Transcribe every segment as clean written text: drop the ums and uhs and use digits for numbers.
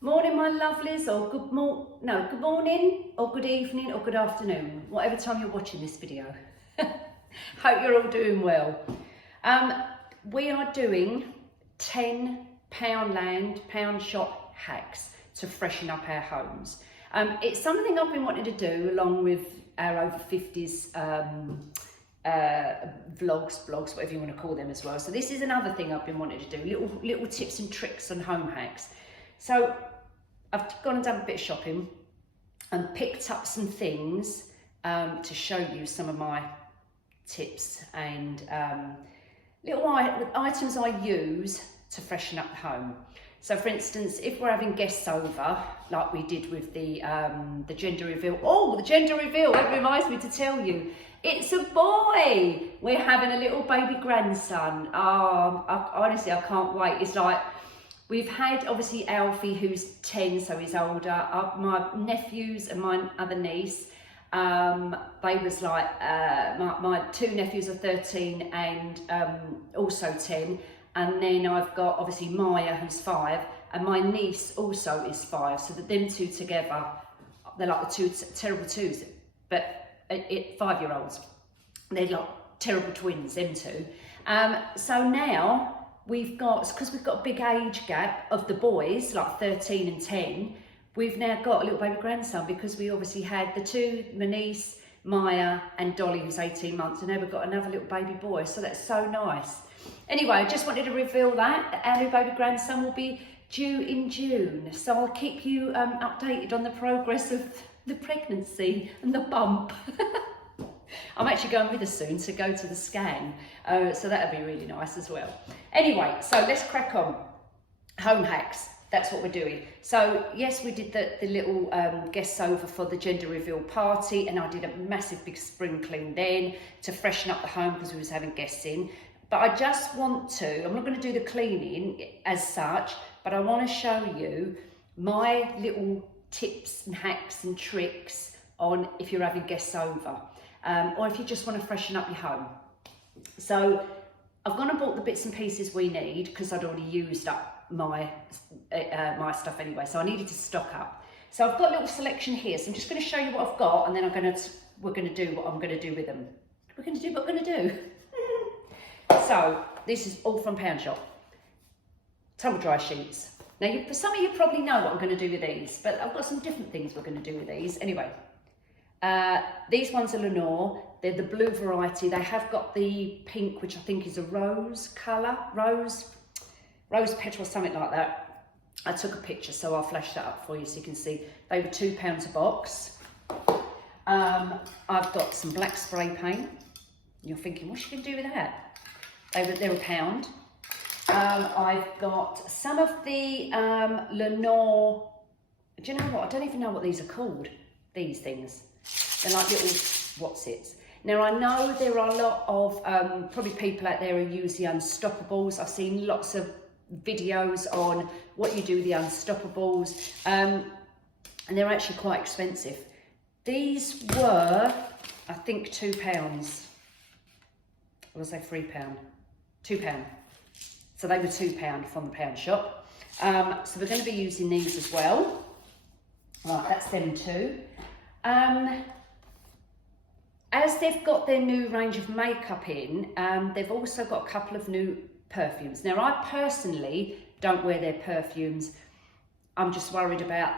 Morning, my lovelies, or good morning, or good evening, or good afternoon, whatever time you're watching this video. Hope you're all doing well. We are doing 10 Poundland pound shop hacks to freshen up our homes. It's something I've been wanting to do along with our over 50s vlogs, whatever you want to call them as well. So this is another thing I've been wanting to do, little tips and tricks on home hacks. So I've gone and done a bit of shopping and picked up some things to show you some of my tips and little items I use to freshen up the home. So for instance, if we're having guests over, like we did with the gender reveal. Oh, the gender reveal, that reminds me to tell you. It's a boy! We're having a little baby grandson. Honestly, I can't wait. It's like, we've had obviously Alfie, who's 10, so he's older. My nephews and my other niece, they was like, my two nephews are 13 and also 10. And then I've got obviously Maya, who's 5, and my niece also is 5. So that them two together, they're like the two terrible twos, but 5-year-olds. They're like terrible twins, them two. So now, we've got, because we've got a big age gap of the boys, like 13 and 10, we've now got a little baby grandson because we obviously had the two, my niece, Maya, and Dolly, who's 18 months, and now we've got another little baby boy, so that's so nice. Anyway, I just wanted to reveal that our new baby grandson will be due in June, so I'll keep you updated on the progress of the pregnancy and the bump. I'm actually going with us soon to go to the scan, so that'll be really nice as well. Anyway, so let's crack on. Home hacks, that's what we're doing. So yes, we did the little guests over for the gender reveal party, and I did a massive big spring clean then to freshen up the home because we was having guests in. But I just want to, I'm not going to do the cleaning as such, but I want to show you my little tips and hacks and tricks on if you're having guests over. Or if you just want to freshen up your home. So I've gone and bought the bits and pieces we need because I'd already used up my stuff anyway, so I needed to stock up. So I've got a little selection here, so I'm just going to show you what I've got, and then we're going to do what I'm going to do with them. We're going to do what we're going to do. So this is all from Pound Shop. Tumble dry sheets. Now for some of you probably know what I'm going to do with these, but I've got some different things we're going to do with these. Anyway. These ones are Lenore, they're the blue variety. They have got the pink, which I think is a rose colour, rose petal or something like that. I took a picture, so I'll flash that up for you so you can see. They were £2 a box. I've got some black spray paint. You're thinking, what's she going to do with that? They're £1. I've got some of the Lenore, do you know what? I don't even know what these are called, these things. They're like little what's-its. Now I know there are a lot of probably people out there who use the Unstoppables. I've seen lots of videos on what you do with the Unstoppables, and they're actually quite expensive. These were, I think, £2. Or was they £3? £2. So they were £2 from the Pound Shop. So we're going to be using these as well. Right, that's them too. As they've got their new range of makeup in, they've also got a couple of new perfumes. Now, I personally don't wear their perfumes. I'm just worried about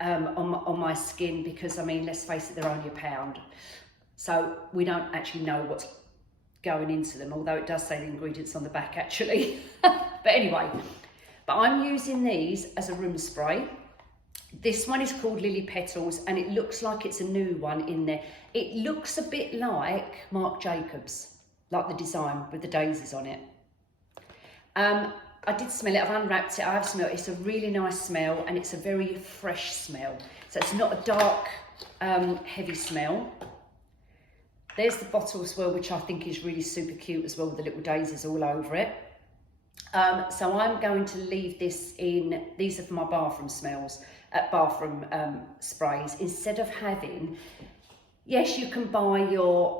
on my skin because, I mean, let's face it, they're only £1. So we don't actually know what's going into them, although it does say the ingredients on the back actually. But anyway, I'm using these as a room spray. This one is called Lily Petals, and it looks like it's a new one in there. It looks a bit like Marc Jacobs, like the design with the daisies on it. I did smell it, I've unwrapped it, I have smelled it. It's a really nice smell, and it's a very fresh smell. So it's not a dark, heavy smell. There's the bottle as well, which I think is really super cute as well, with the little daisies all over it. So I'm going to leave this in, these are for my bathroom smells, bathroom sprays, instead of having, yes, you can buy your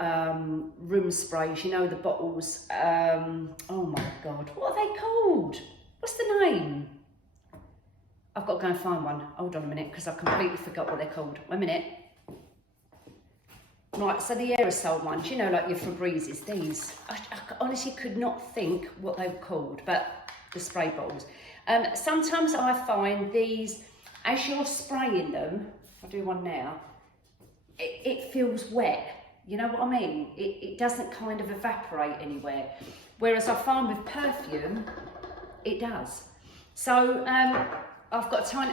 room sprays, you know, the bottles, oh my God, what are they called? What's the name? I've got to go and find one. Hold on a minute, because I completely forgot what they're called. 1 minute. Right, so the aerosol ones, you know, like your Febrezes, these. I honestly could not think what they were called, but the spray bottles. Sometimes I find these, as you're spraying them, if I do one now, it feels wet. You know what I mean? It doesn't kind of evaporate anywhere. Whereas I find with perfume, it does. So I've got a tiny,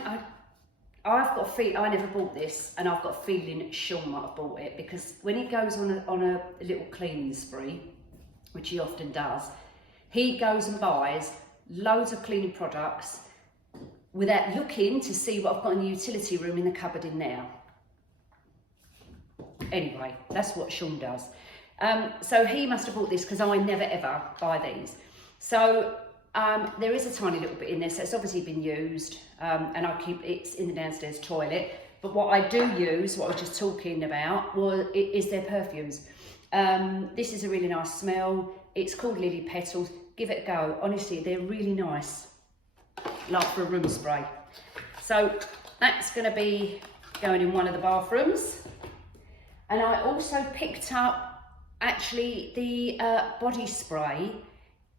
I've got a feeling, I never bought this, and I've got a feeling Sean might have bought it, because when he goes on a little cleaning spree, which he often does, he goes and buys loads of cleaning products without looking to see what I've got in the utility room in the cupboard in there. Anyway, that's what Sean does. So he must have bought this, because I never ever buy these. So there is a tiny little bit in there, so it's obviously been used, and it's in the downstairs toilet. But what I do use, what I was just talking about, is their perfumes. This is a really nice smell. It's called Lily Petals. Give it a go. Honestly, they're really nice, like for a room spray. So that's going to be going in one of the bathrooms. And I also picked up actually the body spray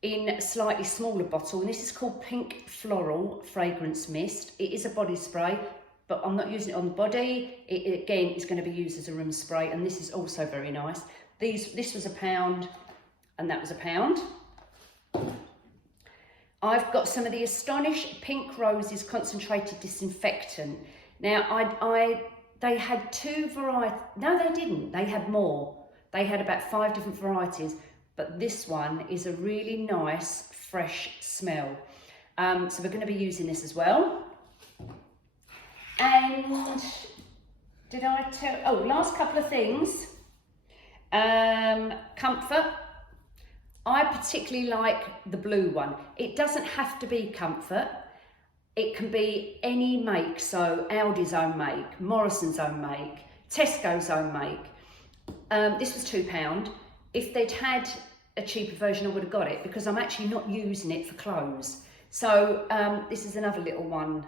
in a slightly smaller bottle, and this is called Pink Floral Fragrance Mist. It is a body spray, but I'm not using it on the body. It again is going to be used as a room spray, and this is also very nice. This was £1 and that was £1. I've got some of the Astonish Pink Roses Concentrated Disinfectant. Now they had 2 varieties. No, they didn't. They had more. They had about 5 different varieties, but this one is a really nice, fresh smell. So we're going to be using this as well. And did I tell, oh, last couple of things. Comfort. I particularly like the blue one. It doesn't have to be Comfort. It can be any make, so Aldi's own make, Morrison's own make, Tesco's own make. This was £2. If they'd had a cheaper version, I would have got it, because I'm actually not using it for clothes. So this is another little one.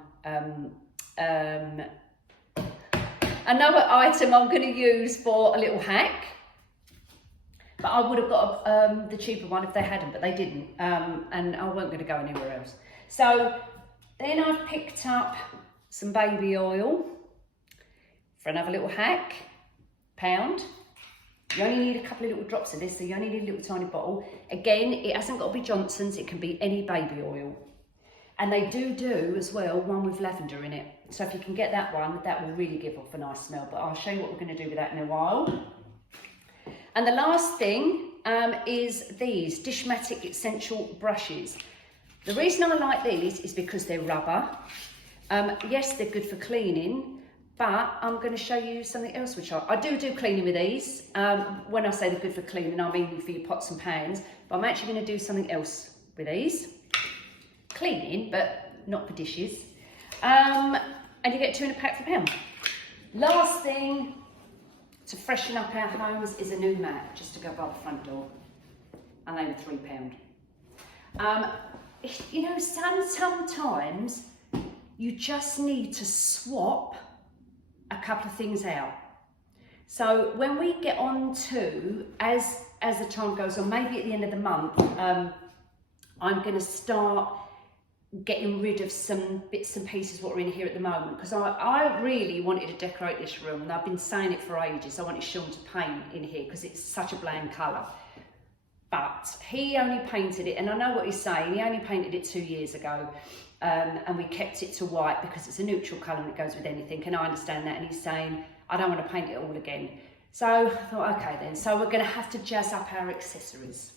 Another item I'm going to use for a little hack. But I would have got the cheaper one if they hadn't, but they didn't. And I wasn't going to go anywhere else. So then I've picked up some baby oil for another little hack. £1. You only need a couple of little drops of this, so you only need a little tiny bottle. Again, it hasn't got to be Johnson's, it can be any baby oil. And they do as well one with lavender in it. So if you can get that one, that will really give off a nice smell. But I'll show you what we're going to do with that in a while. And the last thing is these Dishmatic Essential Brushes. The reason I like these is because they're rubber. Yes, they're good for cleaning, but I'm going to show you something else which I do cleaning with these. When I say they're good for cleaning, I mean for your pots and pans, but I'm actually going to do something else with these. Cleaning, but not for dishes. And you get 2 in a pack for £1. Last thing to freshen up our homes is a new mat, just to go by the front door. And they were £3. You know, sometimes you just need to swap a couple of things out. So when we get on to, as the time goes on, maybe at the end of the month, I'm going to start getting rid of some bits and pieces what are in here at the moment, because I really wanted to decorate this room, and I've been saying it for ages. I wanted Sean to paint in here because it's such a bland colour, but he only painted it, and I know what he's saying, he only painted it 2 years ago, and we kept it to white because it's a neutral colour and it goes with anything, and I understand that, and he's saying I don't want to paint it all again. So I thought, okay then, so we're going to have to jazz up our accessories.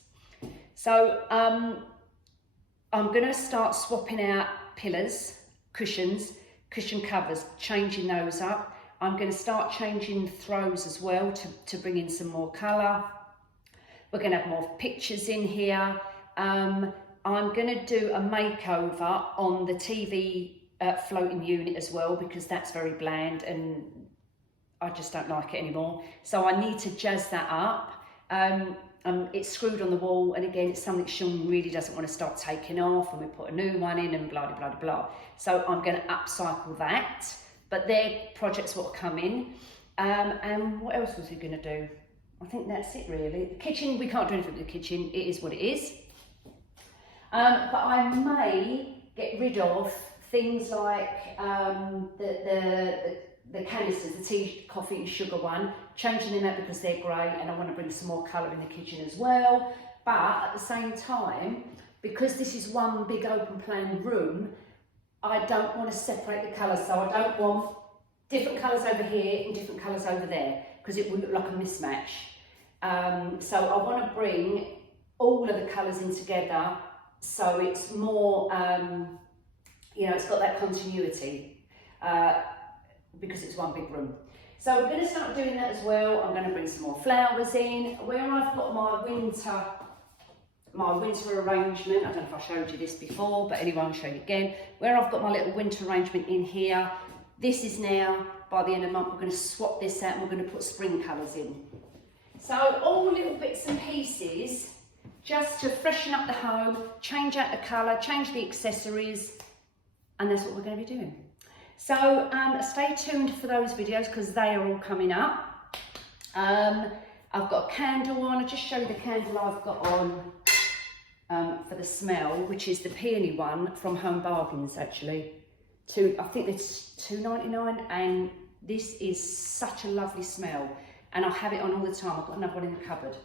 So I'm going to start swapping out pillars, cushions, cushion covers, changing those up. I'm going to start changing throws as well to bring in some more colour. We're going to have more pictures in here. I'm going to do a makeover on the TV floating unit as well, because that's very bland and I just don't like it anymore. So I need to jazz that up. it's screwed on the wall, and again, it's something Sean really doesn't want to start taking off, and we put a new one in and blah, blah, blah, blah. So I'm going to upcycle that, but they're projects what are coming. And what else was he going to do? I think that's it really. The kitchen, we can't do anything with the kitchen. It is what it is. But I may get rid of things like the canisters, the tea, coffee and sugar one, changing them out because they're grey, and I want to bring some more colour in the kitchen as well. But at the same time, because this is one big open plan room, I don't want to separate the colours, so I don't want different colours over here and different colours over there, because it would look like a mismatch. So I want to bring all of the colours in together, so it's more, you know, it's got that continuity, because it's one big room. So we're going to start doing that as well. I'm going to bring some more flowers in. Where I've got my winter arrangement, I don't know if I showed you this before, but anyway, I'll show you again. Where I've got my little winter arrangement in here, this is now, by the end of the month, we're going to swap this out and we're going to put spring colours in. So all little bits and pieces, just to freshen up the home, change out the colour, change the accessories, and that's what we're going to be doing. So stay tuned for those videos, because they are all coming up. I've got a candle on. I'll just show you the candle I've got on for the smell, which is the peony one from Home Bargains actually. I think it's $2.99, and this is such a lovely smell, and I have it on all the time. I've got another one in the cupboard.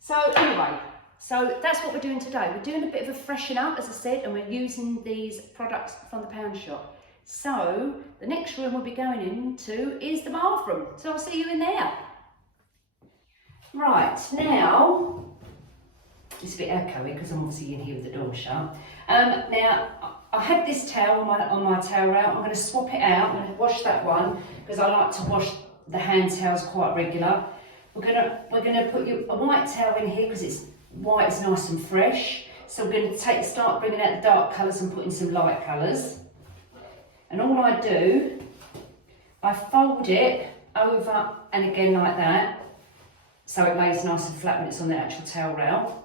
So anyway, so that's what we're doing today. We're doing a bit of a freshen up, as I said, and we're using these products from the pound shop. So the next room we'll be going into is the bathroom. So I'll see you in there. Right, now, it's a bit echoey because I'm obviously in here with the door shut. Now, I had this towel on my towel rail. I'm going to swap it out. I'm going to wash that one because I like to wash the hand towels quite regular. We're going to put a white towel in here because it's white, it's nice and fresh. So we're going to start bringing out the dark colours and putting some light colours. And all I do, I fold it over and again like that, so it lays nice and flat when it's on the actual towel rail.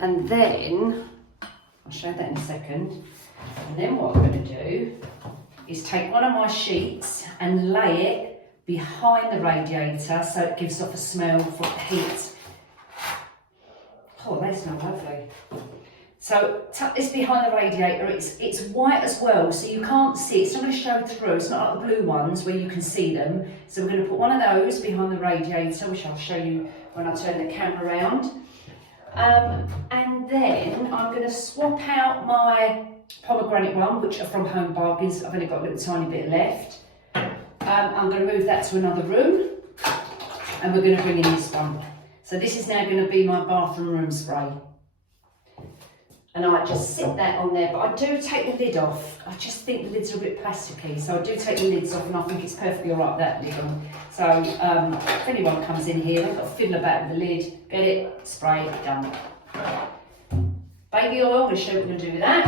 And then, I'll show you that in a second. And then what I'm going to do is take one of my sheets and lay it behind the radiator so it gives off a smell for heat. Oh, they smell lovely. So tuck this behind the radiator. It's white as well, so you can't see. It's not going to show through. It's not like the blue ones where you can see them. So we're going to put one of those behind the radiator, which I'll show you when I turn the camera around. And then I'm going to swap out my pomegranate one, which are from Home Bargains. I've only got a little tiny bit left. I'm going to move that to another room, and we're going to bring in this one. So this is now going to be my bathroom room spray. And I just sit that on there, but I do take the lid off. I just think the lids are a bit plasticky, so I do take the lids off, and I think it's perfectly all right, that lid on. So if anyone comes in here, I've got to fiddle about with the lid, get it, spray, done. Baby oil, I'm going to show you what we're going to do with that.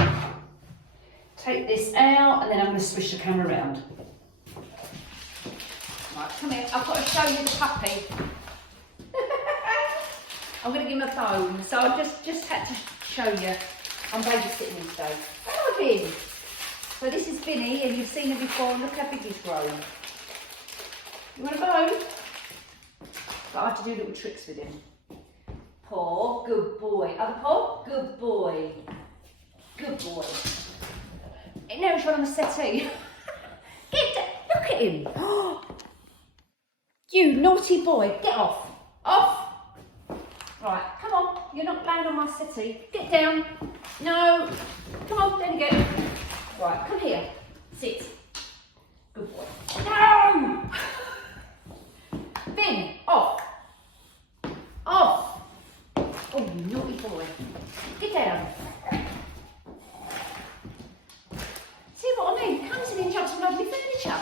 Take this out, and then I'm going to swish the camera around. Right, come here, I've got to show you the puppy. I'm going to give him a bone, so I just had to show you. I'm babysitting him today. Hello, Vin. So this is Vinny, and you've seen him before, and look how big he's grown. You want a bone? But I have to do little tricks with him. Paw, good boy. Other paw, good boy. Good boy. And now he's right on the settee. Get down, look at him. You naughty boy, get off. Off. Right, come on, you're not laying on my settee. Get down. No. Come on, there you go. Right, come here. Sit. Good boy. No! Vin, off. Off. Oh, naughty boy. Get down. See what I mean? Comes in and jumps on lovely furniture.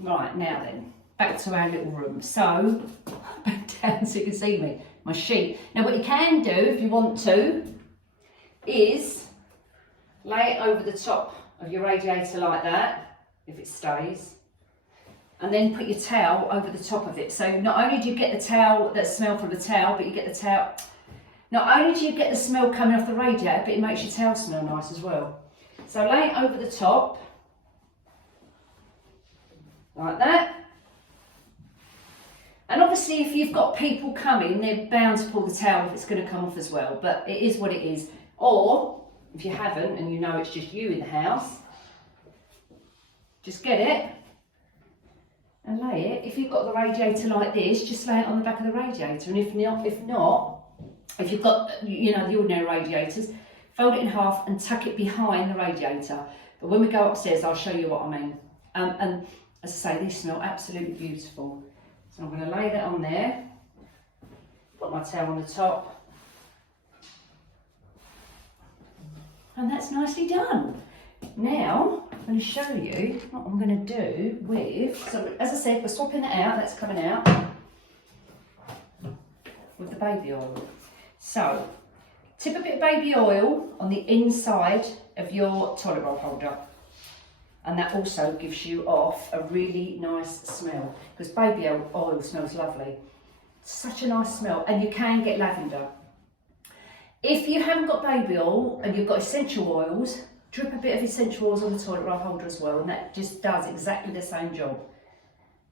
Right, now then. Back to our little room. So, back down so you can see me, my sheet. Now what you can do, if you want to, is lay it over the top of your radiator like that, if it stays. and then put your towel over the top of it. So not only do you get the towel, that smell from the towel, but you get the towel, not only do you get the smell coming off the radiator, but it makes your towel smell nice as well. So lay it over the top, like that. And obviously if you've got people coming, they're bound to pull the towel if it's going to come off as well, but it is what it is. Or, if you haven't and you know it's just you in the house, just get it and lay it. If you've got the radiator like this, just lay it on the back of the radiator. And if you've got, you know, the ordinary radiators, fold it in half and tuck it behind the radiator. But when we go upstairs, I'll show you what I mean. And as I say, these smell absolutely beautiful. So I'm going to lay that on there, put my towel on the top, and that's nicely done. Now I'm going to show you what I'm going to do with, so as I said, we're swapping that out, that's coming out, with the baby oil. So tip a bit of baby oil on the inside of your toilet roll holder. And that also gives you off a really nice smell, because baby oil smells lovely. Such a nice smell, and you can get lavender. If you haven't got baby oil and you've got essential oils, drip a bit of essential oils on the toilet roll holder as well, and that just does exactly the same job.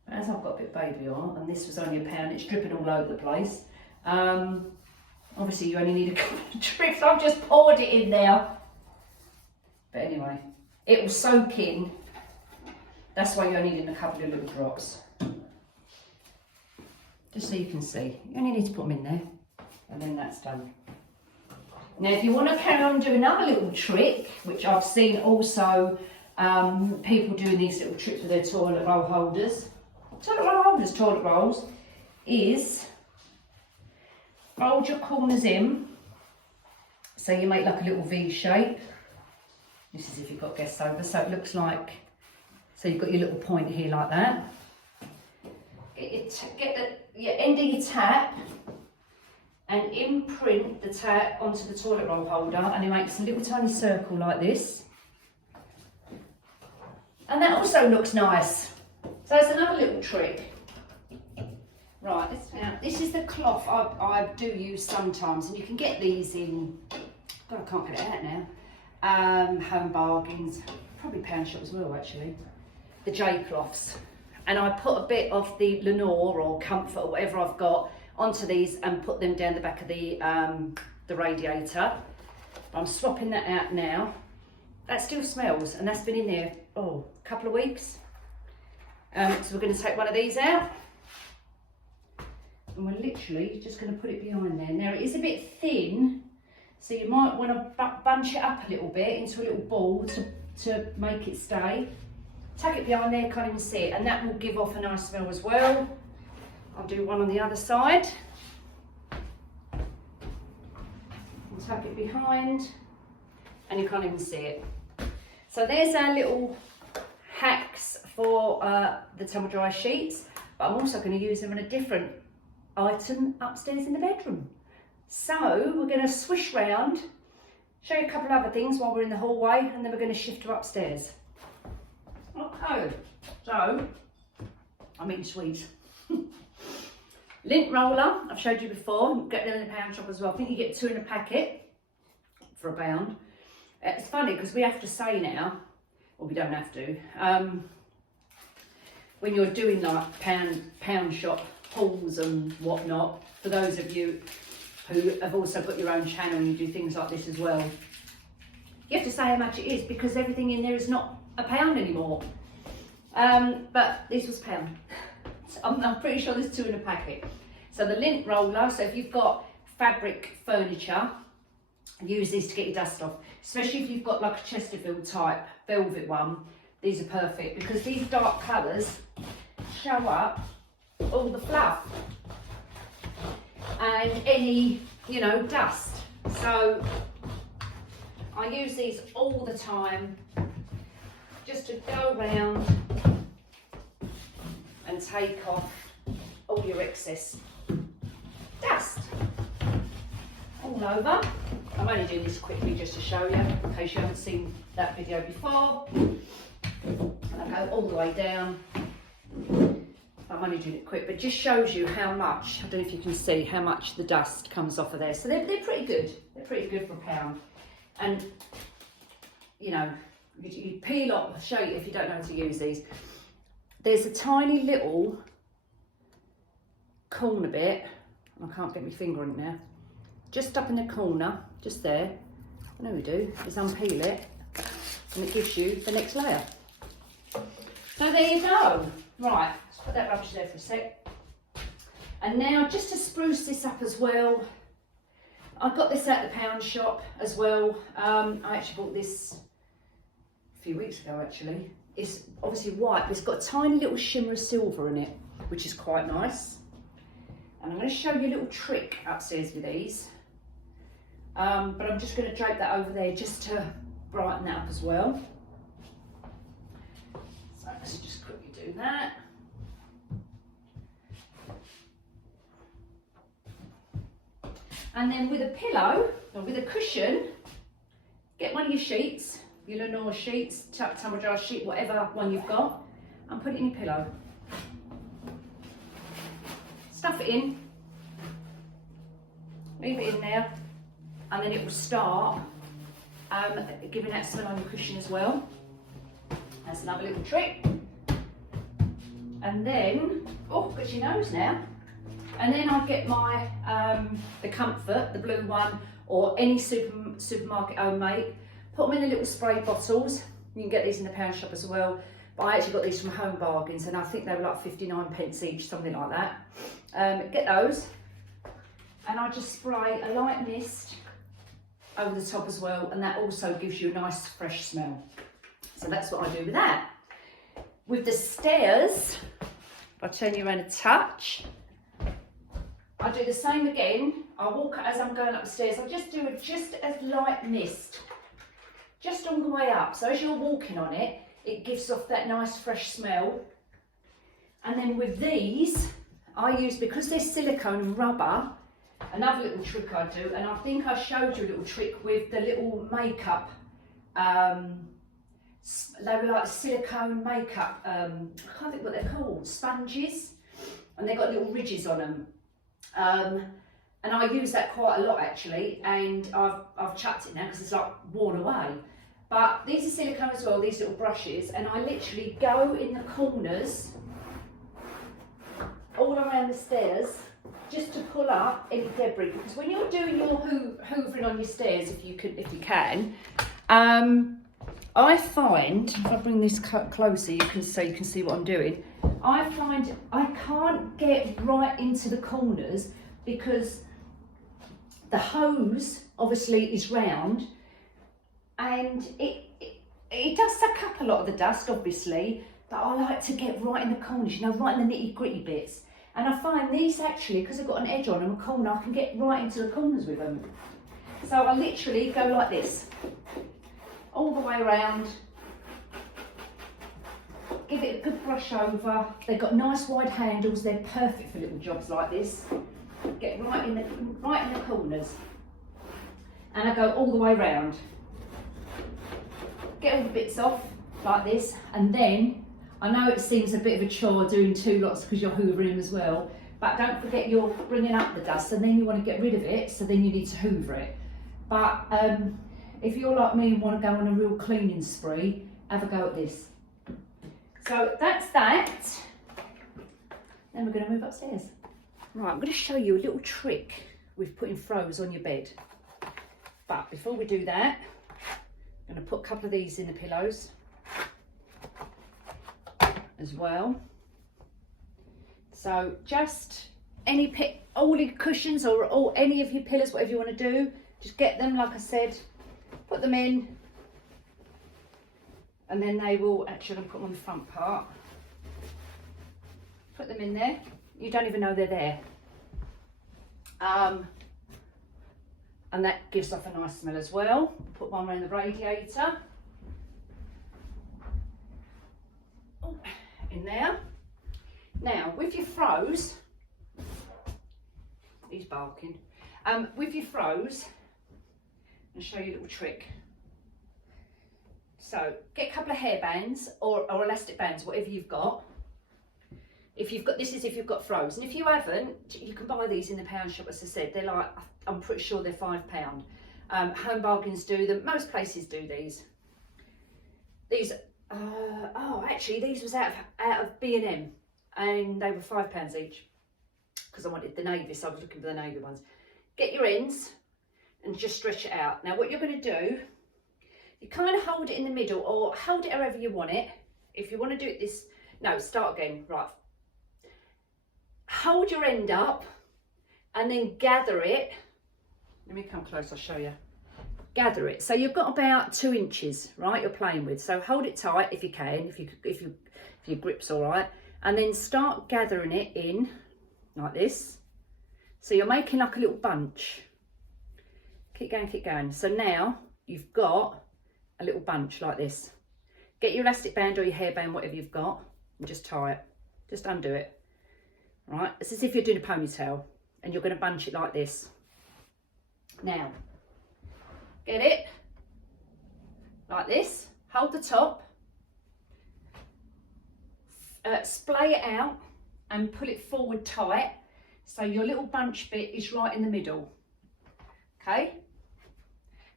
As I've got a bit of baby oil, and this was only £1, it's dripping all over the place. Obviously you only need a couple of drips, I've just poured it in there. But anyway, it will soak in. That's why you only need a couple of little drops. Just so you can see. You only need to put them in there, and then that's done. Now if you want to carry on doing another little trick, which I've seen also people doing these little tricks with their toilet roll holders. Toilet rolls, is fold your corners in. So you make like a little V shape. This is if you've got guests over, so it looks like, so you've got your little point here like that. Get your end of your tap and imprint the tap onto the toilet roll holder, and it makes a little tiny circle like this. And that also looks nice. So that's another little trick. Right, now this is the cloth I do use sometimes, and you can get these in, God, I can't get it out now. Home bargains, probably pound shop as well actually, the J cloths, and I put a bit of the Lenore or Comfort or whatever I've got onto these and put them down the back of the radiator. I'm swapping that out now. That still smells, and that's been in there a couple of weeks. So we're going to take one of these out, and we're literally just going to put it behind there. Now it is a bit thin, so you might want to bunch it up a little bit into a little ball to make it stay. Tuck it behind there, can't even see it, and that will give off a nice smell as well. I'll do one on the other side. And tuck it behind, and you can't even see it. So there's our little hacks for the tumble dry sheets, but I'm also going to use them on a different item upstairs in the bedroom. So we're going to swish round, show you a couple of other things while we're in the hallway, and then we're going to shift to upstairs. Okay, so I'm eating sweets. Lint Roller, I've showed you before, you get them in the pound shop as well. I think you get 2 in a packet for £1. It's funny because we have to say now, or we don't have to, when you're doing like pound shop hauls and whatnot, for those of you who have also got your own channel and you do things like this as well, you have to say how much it is, because everything in there is not £1 anymore. But this was £1. So I'm pretty sure there's 2 in a packet. So the Lint Roller, so if you've got fabric furniture, use these to get your dust off, especially if you've got like a Chesterfield type velvet one. These are perfect because these dark colours show up all the fluff and any, you know, dust. So I use these all the time just to go around and take off all your excess dust all over. I'm only doing this quickly just to show you, in case you haven't seen that video before. And I go all the way down I'm only doing it quick, but just shows you how much, I don't know if you can see, how much the dust comes off of there. So they're pretty good. They're pretty good for £1. And, you know, you peel off, I'll show you if you don't know how to use these. There's a tiny little corner bit, I can't get my finger on it now, just up in the corner, just there. I know we do, is unpeel it, and it gives you the next layer. So there you go. Right, let's put that rubbish there for a sec. And now, just to spruce this up as well, I got this at the pound shop as well. I actually bought this a few weeks ago actually. It's obviously white, but it's got a tiny little shimmer of silver in it, which is quite nice. And I'm going to show you a little trick upstairs with these. But I'm just going to drape that over there just to brighten that up as well. So let's just quickly do that. And then with a pillow, or with a cushion, get one of your sheets, your Lenore sheets, tumble dryer sheet, whatever one you've got, and put it in your pillow. Stuff it in, leave it in there, and then it will start giving that smell on your cushion as well. That's another little trick. And then, oh, got your nose now. And then I'll get my, the Comfort, the blue one, or any supermarket homemade, put them in the little spray bottles. You can get these in the pound shop as well. But I actually got these from Home Bargains, and I think they were like 59p each, something like that. Get those, and I just spray a light mist over the top as well, and that also gives you a nice fresh smell. So that's what I do with that. With the stairs, if I turn you around a touch, I do the same again. I walk as I'm going up the stairs. I just do just a light mist, just on the way up. So as you're walking on it, it gives off that nice fresh smell. And then with these, I use, because they're silicone and rubber, another little trick I do, and I think I showed you a little trick with the little makeup. They were like silicone makeup, I can't think what they're called, sponges, and they've got little ridges on them. And I use that quite a lot actually, and I've chucked it now because it's like worn away. But these are silicone as well, these little brushes, and I literally go in the corners all around the stairs just to pull up any debris, because when you're doing your hoovering on your stairs, if you can, I find, if I bring this closer, you can see what I'm doing. I find I can't get right into the corners because the hose obviously is round, and it does suck up a lot of the dust obviously, but I like to get right in the corners, you know, right in the nitty gritty bits. And I find these actually, because they've got an edge on them, a corner, I can get right into the corners with them. So I literally go like this, all the way around, give it a good brush over. They've got nice wide handles, they're perfect for little jobs like this. Get right in the corners. And I go all the way around. Get all the bits off, like this, and then, I know it seems a bit of a chore doing two lots because you're hoovering as well, but don't forget you're bringing up the dust, and then you want to get rid of it, so then you need to hoover it. But if you're like me and want to go on a real cleaning spree, have a go at this. So that's that. Then we're going to move upstairs. Right, I'm going to show you a little trick with putting throws on your bed. But before we do that, I'm going to put a couple of these in the pillows as well. So just all your cushions or any of your pillows, whatever you want to do, just get them, like I said, put them in, and then they will, actually I'm going to put them on the front part, put them in there, you don't even know they're there, and that gives off a nice smell as well. Put one around the radiator, in there. Now with your throws, he's barking, with your throws, I'll show you a little trick. So get a couple of hair bands or elastic bands, whatever you've got, If you've got, this is if you've got throws, and if you haven't, you can buy these in the pound shop. As I said, they're like, I'm pretty sure they're £5. Home Bargains do them. Most places do these. These, oh, actually, these was out of B&M, and they were £5 each because I wanted the navy, so I was looking for the navy ones. Get your ends and just stretch it out. Now, what you're going to do, you kind of hold it in the middle, or hold it however you want it. If you want to do it this, no, start again, right. Hold your end up and then gather it. Let me come close, I'll show you. Gather it. So you've got about 2 inches, right, you're playing with. So hold it tight if you can, if your grip's all right. And then start gathering it in like this. So you're making like a little bunch. Keep going, keep going. So now you've got a little bunch like this. Get your elastic band or your hairband, whatever you've got, and just tie it. Just undo it. Right, it's as if you're doing a ponytail, and you're going to bunch it like this. Now, get it like this, hold the top, splay it out and pull it forward tight, so your little bunch bit is right in the middle, okay?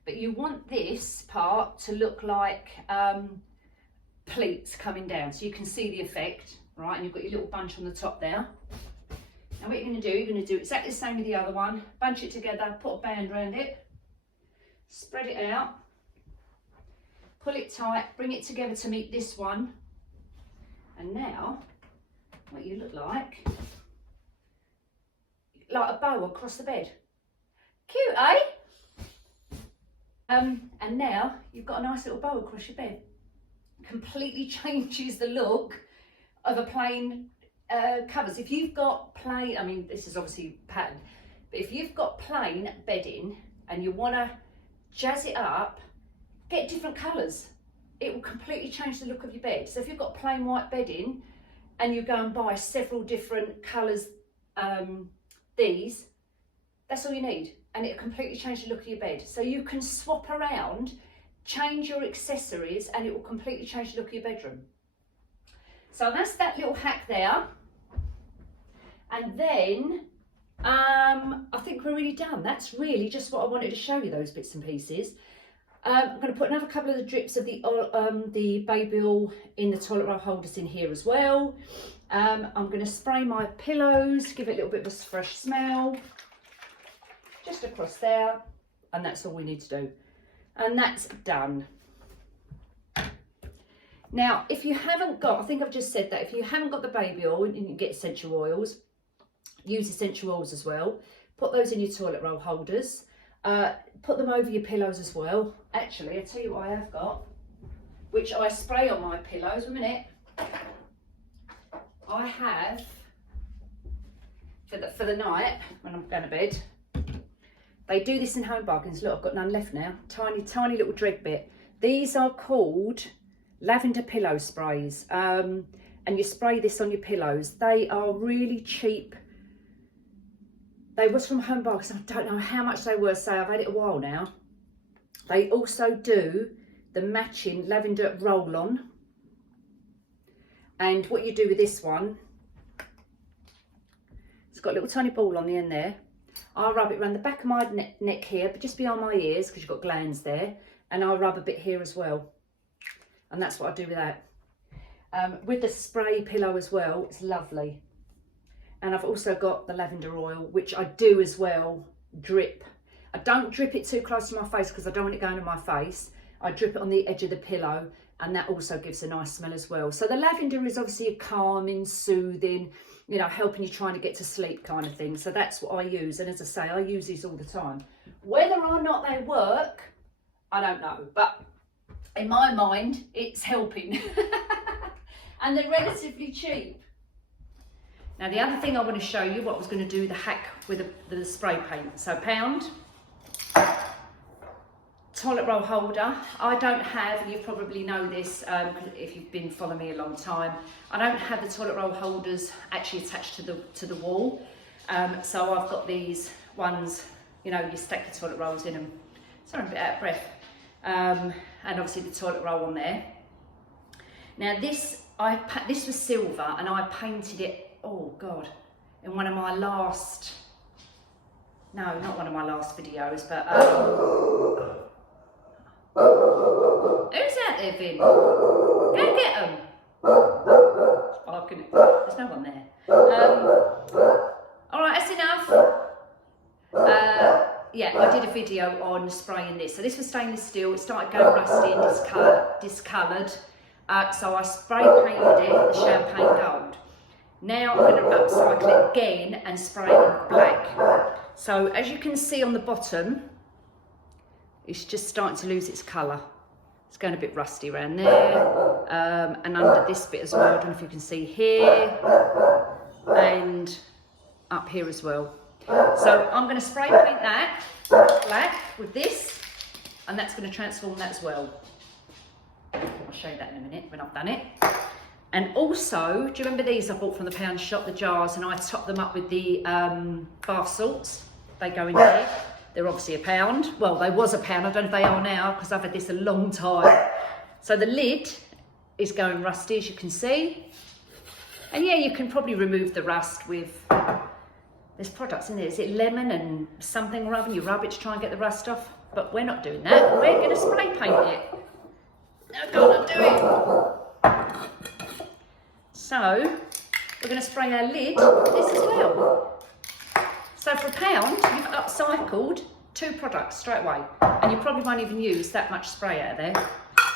But you want this part to look like pleats coming down, so you can see the effect, right? And you've got your little bunch on the top there. Now what you're going to do exactly the same with the other one. Bunch it together, put a band around it, spread it out, pull it tight, bring it together to meet this one. And now, what you look like a bow across the bed. Cute, eh? And now you've got a nice little bow across your bed. Completely changes the look of a plain covers. If you've got plain, I mean, this is obviously patterned, but if you've got plain bedding and you want to jazz it up, get different colours. It will completely change the look of your bed. So if you've got plain white bedding and you go and buy several different colours, these, that's all you need, and it'll completely change the look of your bed. So you can swap around, change your accessories, and it will completely change the look of your bedroom. So that's that little hack there. And then I think we're really done. That's really just what I wanted to show you, those bits and pieces. I'm going to put another couple of the drips of the baby oil in the toilet roll holders in here as well. I'm going to spray my pillows, give it a little bit of a fresh smell, just across there, and that's all we need to do. And that's done. Now, if you haven't got, I think I've just said that, if you haven't got the baby oil, and you can get essential oils, use essential oils as well. Put those in your toilet roll holders. Put them over your pillows as well. Actually, I'll tell you what I have got, which I spray on my pillows. A minute. I have, for the night, when I'm going to bed, they do this in Home Bargains. Look, I've got none left now. Tiny little dread bit. These are called lavender pillow sprays. And you spray this on your pillows. They are really cheap. They was from Home Bargains. I don't know how much they were, so I've had it a while now. They also do the matching lavender roll-on. And what you do with this one, it's got a little tiny ball on the end there. I'll rub it around the back of my neck here, but just behind my ears, because you've got glands there. And I'll rub a bit here as well. And that's what I do with that. With the spray pillow as well, it's lovely. And I've also got the lavender oil, which I do as well drip. I don't drip it too close to my face because I don't want it going to my face. I drip it on the edge of the pillow, and that also gives a nice smell as well. So the lavender is obviously a calming, soothing, you know, helping you trying to get to sleep kind of thing. So that's what I use. And as I say, I use these all the time. Whether or not they work, I don't know. But in my mind, it's helping. And they're relatively cheap. Now the other thing I want to show you, what I was going to do, the hack with the spray paint. So Pound, toilet roll holder. I don't have, and you probably know this if you've been following me a long time, I don't have the toilet roll holders actually attached to the wall. So I've got these ones, you know, you stack the toilet rolls in them. Sorry, I'm a bit out of breath. And obviously the toilet roll on there. Now this was silver, and I painted it oh God, in one of my last, no, not one of my last videos, but who's out there, Vin? Go get them. Barking. There's no one there. All right, that's enough. Yeah, I did a video on spraying this. So this was stainless steel. It started going rusty and discoloured. So I spray painted it the champagne gold. Now I'm going to upcycle it again and spray it black. So as you can see on the bottom, it's just starting to lose its colour. It's going a bit rusty around there, and under this bit as well. I don't know if you can see here, and up here as well. So I'm going to spray paint that black with this, and that's going to transform that as well. I'll show you that in a minute when I've done it. And also, do you remember these I bought from the pound shop, the jars, and I topped them up with the bath salts? They go in there. They're obviously £1. Well, they was £1. I don't know if they are now because I've had this a long time. So the lid is going rusty, as you can see. And yeah, you can probably remove the rust with, there's products in there. Is it lemon and something or other? You rub it to try and get the rust off. But we're not doing that. We're going to spray paint it. Now go on and do it. So we're going to spray our lid with this as well. So for £1, you've upcycled 2 products straight away, and you probably won't even use that much spray out of there.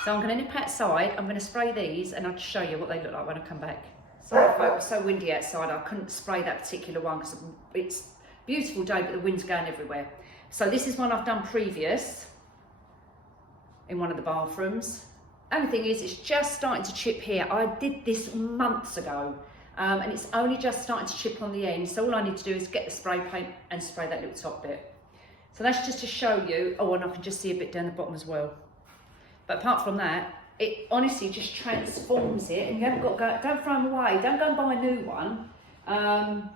So I'm going to nip outside, I'm going to spray these, and I'll just show you what they look like when I come back. Sorry if it was so windy outside, I couldn't spray that particular one because it's a beautiful day, but the wind's going everywhere. So this is one I've done previous in one of the bathrooms. Only thing is, it's just starting to chip here. I did this months ago. And it's only just starting to chip on the end, so all I need to do is get the spray paint and spray that little top bit. So that's just to show you. Oh, and I can just see a bit down the bottom as well. But apart from that, it honestly just transforms it, and you haven't got to go, don't throw them away, don't go and buy a new one.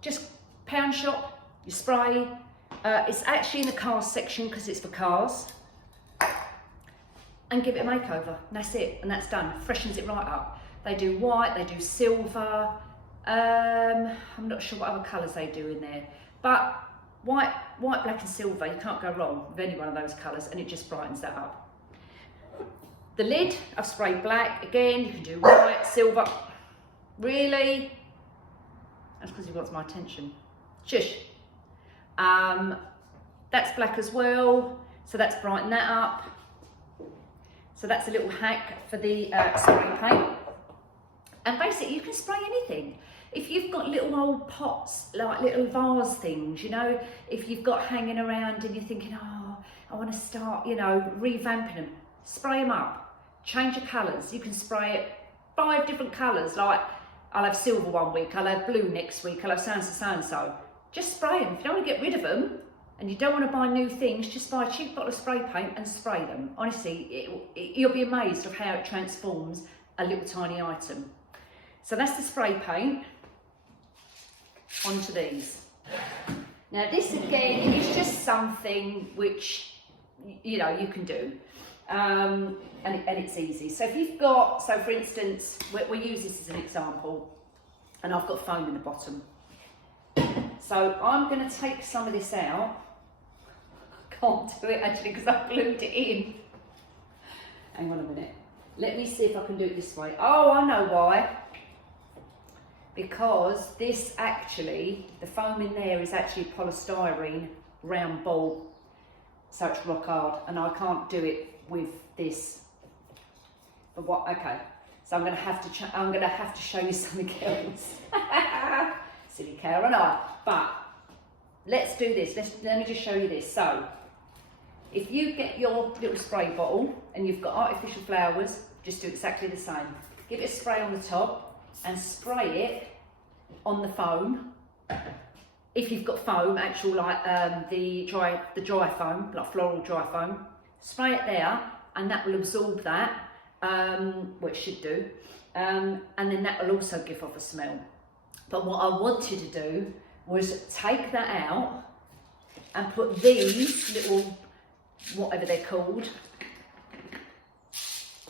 Just pound shop, you spray. It's actually in the cars section because it's for cars. And give it a makeover, and that's it, and that's done. Freshens it right up. They do white, they do silver. I'm not sure what other colours they do in there. But white, black and silver, you can't go wrong with any one of those colours, and it just brightens that up. The lid, I've sprayed black. Again, you can do white, silver. Really? That's because he wants my attention. Shush. That's black as well, so that's brightened that up. So that's a little hack for the spray paint. And basically you can spray anything. If you've got little old pots, like little vase things, you know, if you've got hanging around and you're thinking, oh, I want to start, you know, revamping them, spray them up, change your colours. You can spray it 5 different colours, like I'll have silver one week, I'll have blue next week, I'll have so-and-so. Just spray them. If you don't want to get rid of them, and you don't want to buy new things, just buy a cheap bottle of spray paint and spray them. Honestly, you'll be amazed of how it transforms a little tiny item. So that's the spray paint onto these. Now this again is just something which, you know, you can do. And it's easy. So if you've got, so for instance, we'll use this as an example, and I've got foam in the bottom. So I'm going to take some of this out. Can't do it actually because I glued it in. Hang on a minute. Let me see if I can do it this way. Oh, I know why. Because this actually, the foam in there is actually polystyrene round ball. So it's rock hard, and I can't do it with this. But what? Okay. So I'm going to have to show you something else. Silly cow, and I. But let's do this. Let me just show you this. So if you get your little spray bottle and you've got artificial flowers, just do exactly the same. Give it a spray on the top and spray it on the foam. If you've got foam, actual like the dry foam, like floral dry foam, spray it there, and that will absorb that. Well, it should do, and then that will also give off a smell. But what I wanted to do was take that out and put these little, whatever they're called,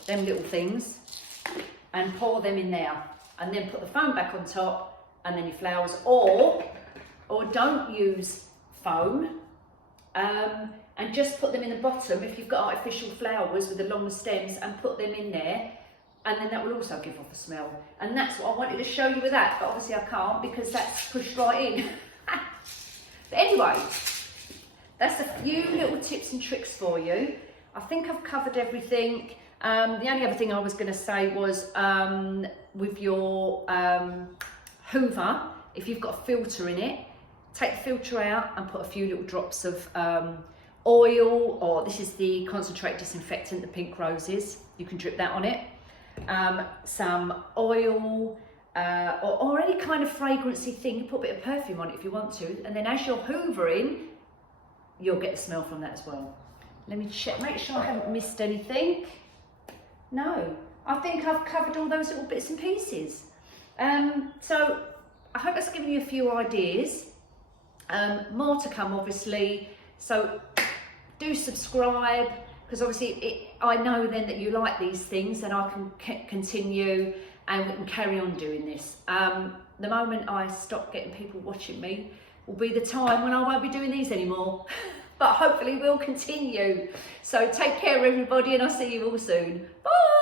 them little things, and pour them in there, and then put the foam back on top and then your flowers, or don't use foam, and just put them in the bottom if you've got artificial flowers with the long stems, and put them in there, and then that will also give off a smell. And that's what I wanted to show you with that, but obviously I can't because that's pushed right in. But anyway, that's a few little tips and tricks for you. I think I've covered everything. The only other thing I was going to say was with your Hoover, if you've got a filter in it, take the filter out and put a few little drops of oil, or this is the concentrate disinfectant, the pink roses. You can drip that on it. Some oil, or any kind of fragrancy thing. You put a bit of perfume on it if you want to, and then as you're hoovering, you'll get the smell from that as well. Let me check, make sure I haven't missed anything. No, I think I've covered all those little bits and pieces. So I hope that's given you a few ideas. More to come, obviously. So do subscribe, because obviously I know then that you like these things, and I can continue and we can carry on doing this. The moment I stop getting people watching me will be the time when I won't be doing these anymore. But hopefully we'll continue. So take care everybody, and I'll see you all soon. Bye.